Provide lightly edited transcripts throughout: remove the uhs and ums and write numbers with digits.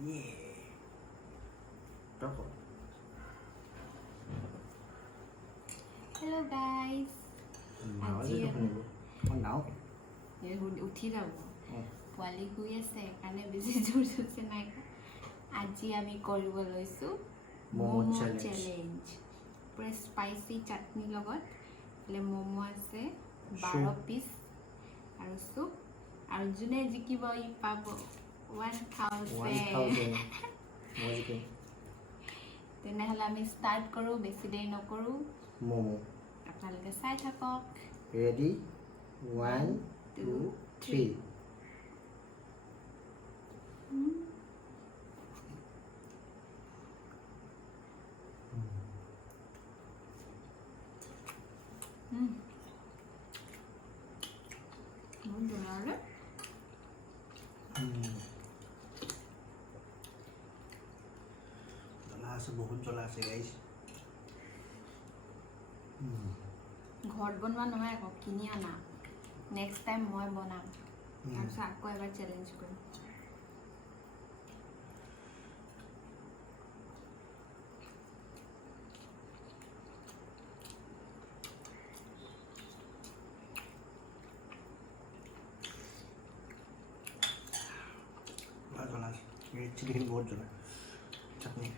Hello guys. উঠি যাব পোৱালি শুই আছে কাৰণে বেছি জোৰ জোৰছে নাই আজি আমি কৰিব লৈছো মোমো চেলেঞ্জ পুৰা স্পাইসি চাটনি লগত এলে মোমো আছে 12 পিস আৰু সুপ আৰু জুনে জিকিব ই পাব 1000 তেনেহলে আমি স্টাৰ্ট কৰো বেছি দেৰি নকৰো মোমো আপোনালোকে চাই থাকক ৰেডি 1 2 3 বহুত জ্বলা আছে গাইস ঘৰত বনোৱা নহয় আকৌ কিনি আনা নেক্সট টাইম মই বনাম তাৰপিছত আকৌ এবাৰ চেলেঞ্জ কৰিম জ্বলা আছে চিকেন বহুত জ্বলা চাটনি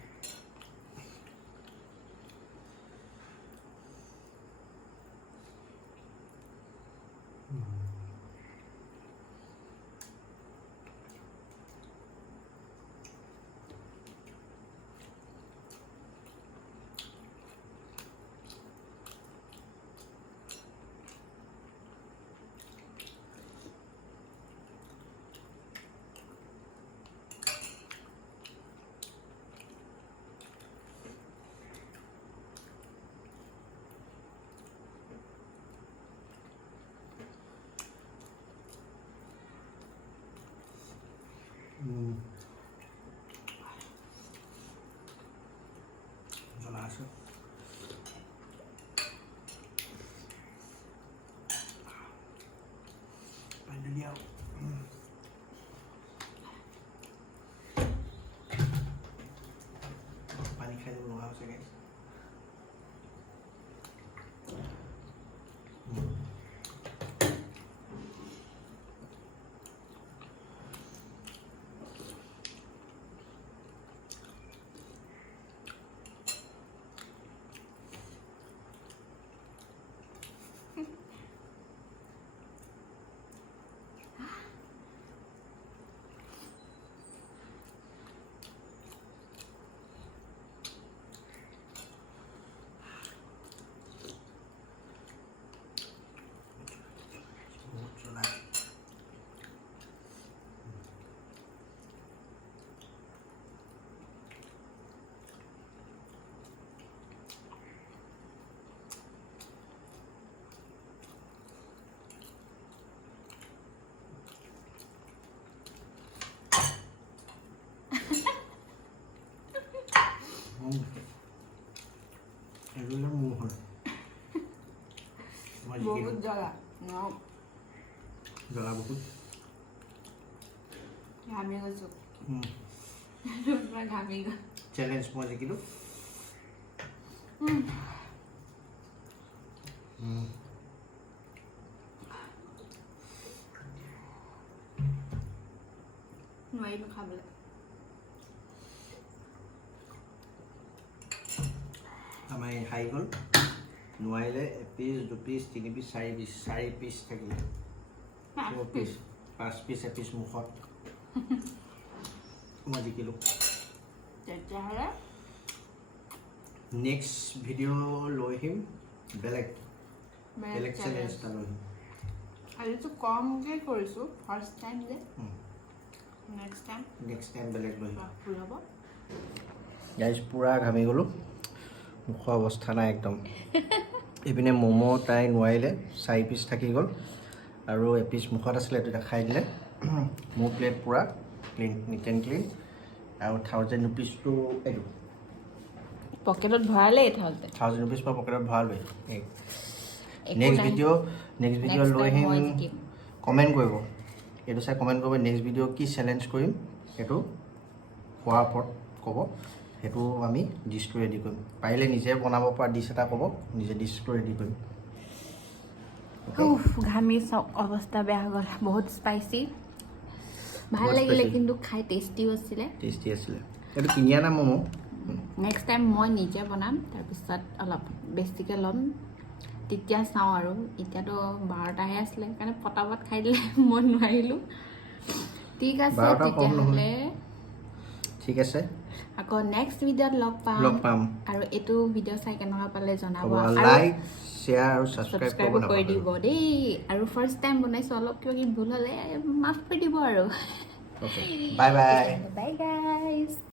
জ্বলা আছে পানী দিয়াও পানী খাই দিব লগা হৈছে গাইছ এগুলো মোহর বহুত জ্বলা জ্বলা বহুত ঘামি গৈছো ঘামি গৈ চ্যালেঞ্জ মই জিকিলো নোৱাৰিলো খাবলৈ আমাৰ হাই গ'ল নোৱাৰিলে এপিচ দুপিচ তিনি পিচ চাৰি পিচ থাকিলে 5 পিচ এপিচ মুখত মই জিকিলোঁ তেতিয়াহ'লে নেক্সট ভিডিঅ' লৈ আহিম বেলেগ চেলেঞ্জ এটা লৈ আহিম আজিতো কমকৈ কৰিছোঁ ফাৰ্ষ্ট টাইম যে নেক্সট টাইম বেলেগ লৈ আহিম ফুল হ'ব গাইজ পূৰা ঘামি গ'লোঁ মুখৰ অৱস্থা নাই একদম এইপিনে ম'ম' তাই নোৱাৰিলে 4 পিচ থাকি গ'ল আৰু এপিচ মুখত আছিলে এইটো খাই দিলে মোৰ প্লেট পূৰা ক্লিন নিট এণ্ড ক্লিন আৰু 1000 ৰুপিজটো এইটো পকেটত ভৰালেই 1000 ৰুপিজ মই পকেটত ভৰালোৱে নেক্সট ভিডিঅ' লৈ আহিম কমেণ্ট কৰিব এইটো চাই কমেণ্ট কৰিব নেক্সট ভিডিঅ' কি চেলেঞ্জ কৰিম সেইটো খোৱাৰ ওপৰত ক'ব, সেইটো আমি ডিছটো ৰেডি কৰিম। পাৰিলে নিজে বনাব পৰা ডিছ এটা ক'ব, নিজে ডিছটো ৰেডি কৰিম। ঘামি চাওক অৱস্থা বেয়া হৈ গ'ল, বহুত স্পাইচি, ভাল বহুত লাগিলে spicy। কিন্তু খাই টেষ্টিও আছিলে। টেষ্টি আছিলে। এইটো কিনি অনা ম'ম'। নেক্সট টাইম মই নিজে বনাম, তাৰপিছত অলপ বেছিকৈ ল'ম, তেতিয়া চাওঁ আৰু। এতিয়াতো 12টাহে আছিলে, সেইকাৰণে পটাপট খাই দিলে মই নোৱাৰিলোঁ। ঠিক আছে 12টা কম তেতিয়াহ'লে ঠিক আছে, আকৌ নেক্সট ভিডিঅ'ত লগ পাম। আৰু এইটো ভিডিঅ' চাই কেনেকুৱা পালে জনাব, লাইক শ্বেয়াৰ আৰু ছাবস্ক্ৰাইব ছাবস্ক্ৰাইবো কৰি দিব নাপাহৰিব। দেই। আৰু ফাৰ্ষ্ট টাইম বনাইছোঁ, অলপ কিবা কিবি ভুল হ'লে মাফ কৰি দিব আৰু। Bye bye. বাই গাইজ।